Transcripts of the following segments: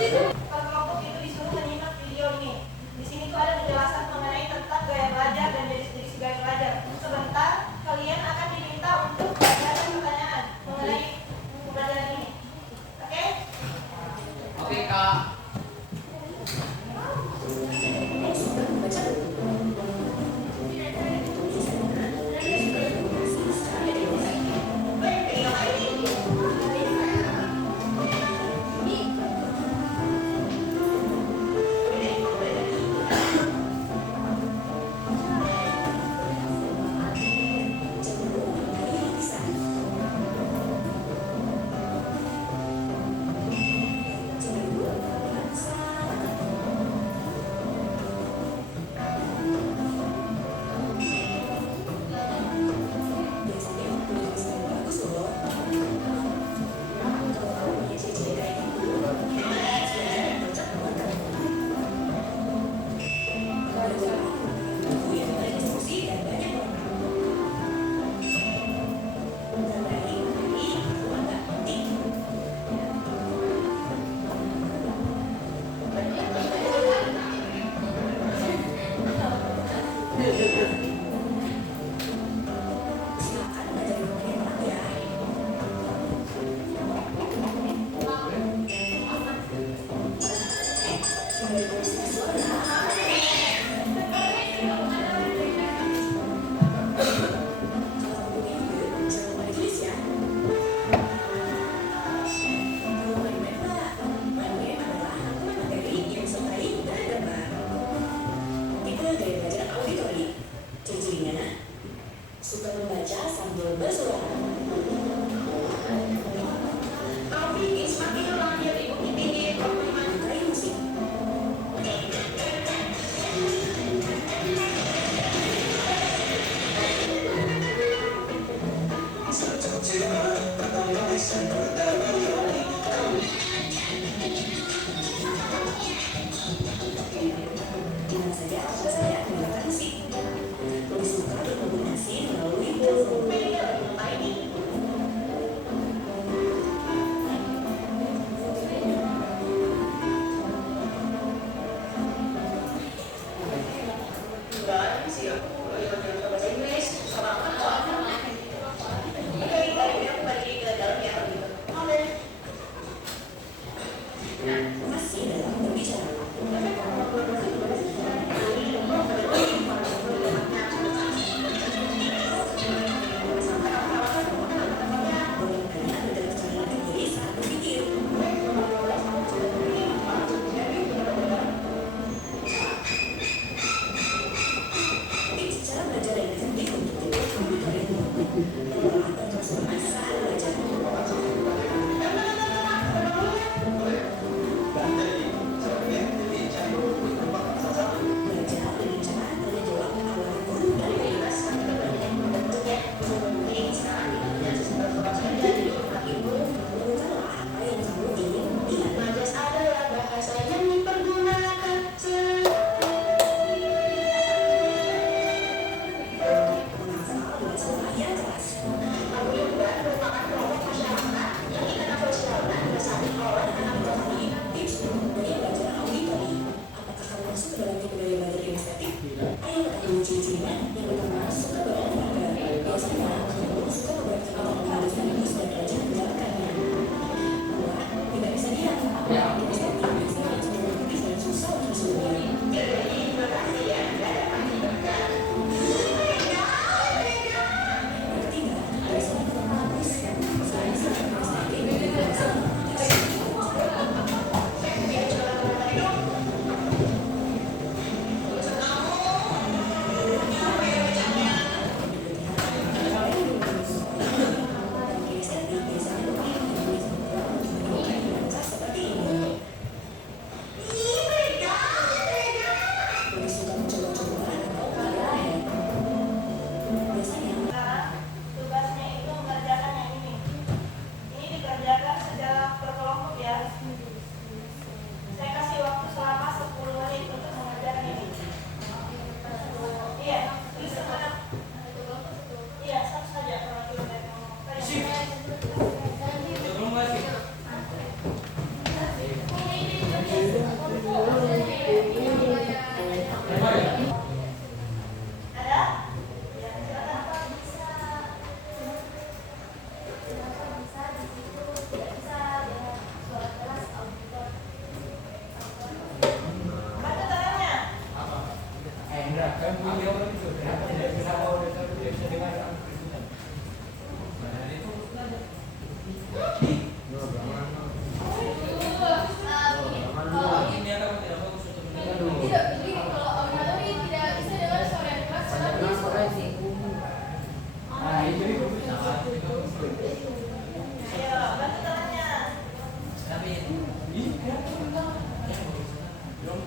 Per kelompok itu disuruh menyimak video ini. Di sini tuh ada penjelasan mengenai tentang gaya belajar dan jenis-jenis gaya belajar. Sebentar, kalian akan diminta untuk mengajukan pertanyaan mengenai pembelajaran ini. Oke? Oke, Kak. Suka membaca sambil bersuara. Alfi semakin lahir di Bukit Tinggi, menyukai musik. Gimana saja saya menggunakan musik. Lebih suka berkomunikasi melalui telepon. Masih dalam berbicara.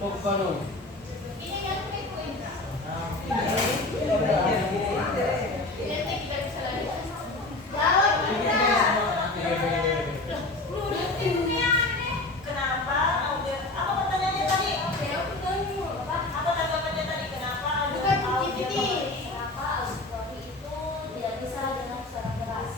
Ini yang penting. Nanti kita bisa lagi. Jawab kita. Kenapa? Apa pertanyaannya tadi? Apa tanggapannya tadi? Kenapa? Kenapa auditori itu tidak bisa dengan suara keras?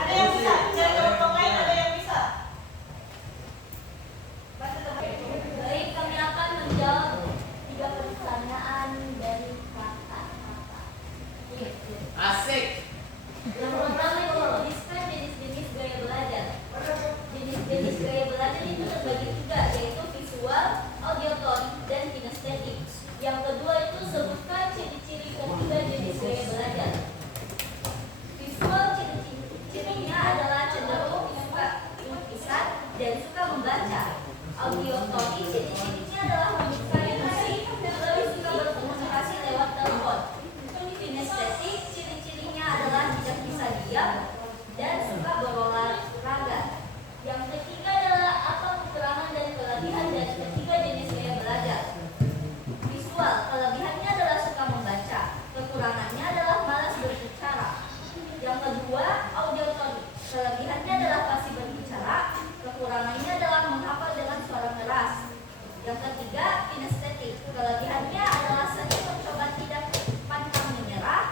Ada yang bisa? Cari kelompok lain ada yang bisa? Baik, kami akan menjawab 3 pertanyaan dari kakak-kakak. Asik. Yang pertama itu jeniskan jenis-jenis gaya belajar. Jenis-jenis gaya belajar itu terbagi 3, yaitu visual, auditory, dan kinestetik. Yang kedua itu sebutkan ciri-ciri ketiga jenis gaya belajar. Visual ciri-cirinya adalah cenderung suka lukisan dan suka membaca. Auditory ciri-cirinya adalah menyukai musik, lebih suka berkomunikasi lewat telepon. Kinestetik ciri-cirinya adalah tidak bisa diam dan suka berolahraga. Yang ketiga adalah apa kekurangan dan kelebihan dari ketiga jenis gaya belajar. Visual, kelebihannya adalah suka membaca, kekurangannya adalah malas berbicara. Yang kedua, auditory, kelebihannya adalah fasih berbicara, kekurangannya adalah menghafal dengan suara keras. Yang ketiga, kinestetik, kelebihannya adalah sering mencoba tidak pantang menyerah,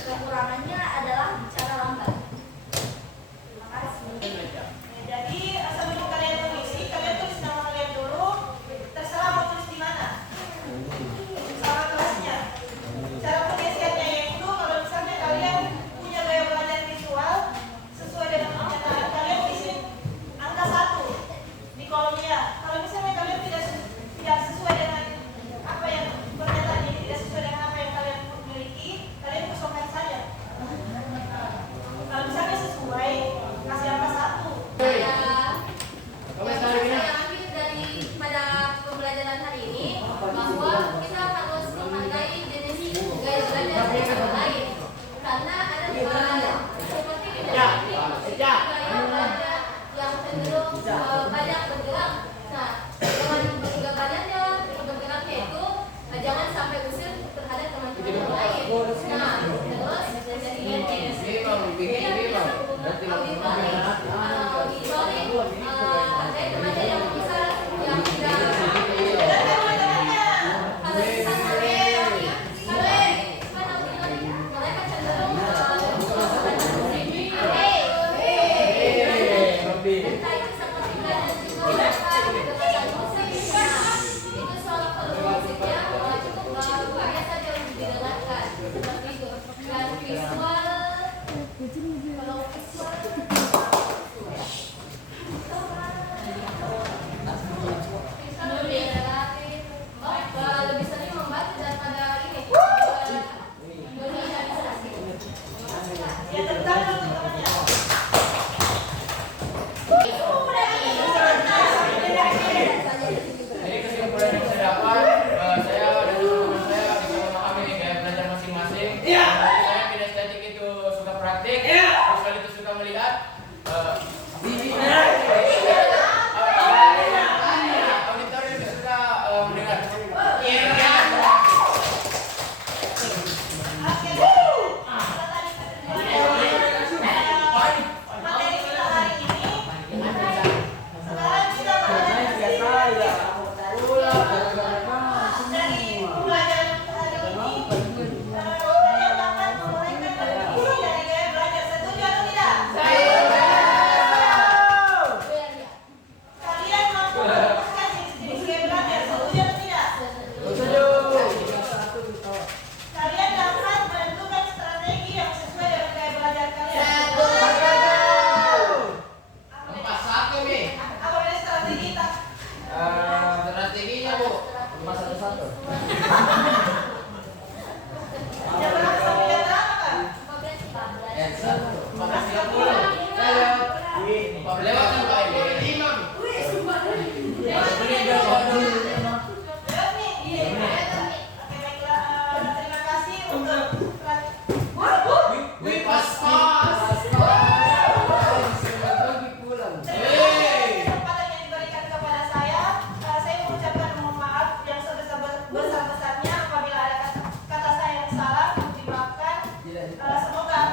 kekurangannya adalah bicara lambat.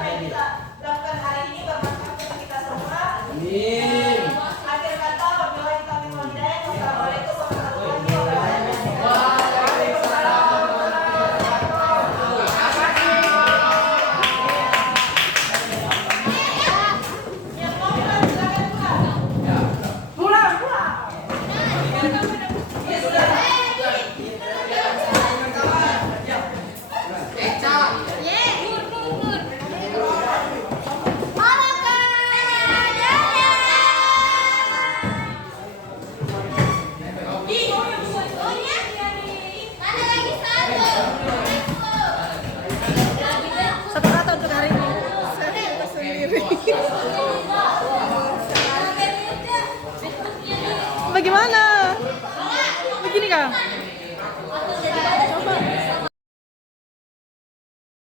yang kita lakukan hari ini bermanfaat untuk kita semua. Amin. Akhir kata, wabillahi taufiq wal hidayah. Wassalamualaikum warahmatullahi wabarakatuh. Waalaikumsalam warahmatullahi wabarakatuh. Yang mau pulang, silakan pulang. Pulang. Satu kata untuk hari ini. Saya sendiri.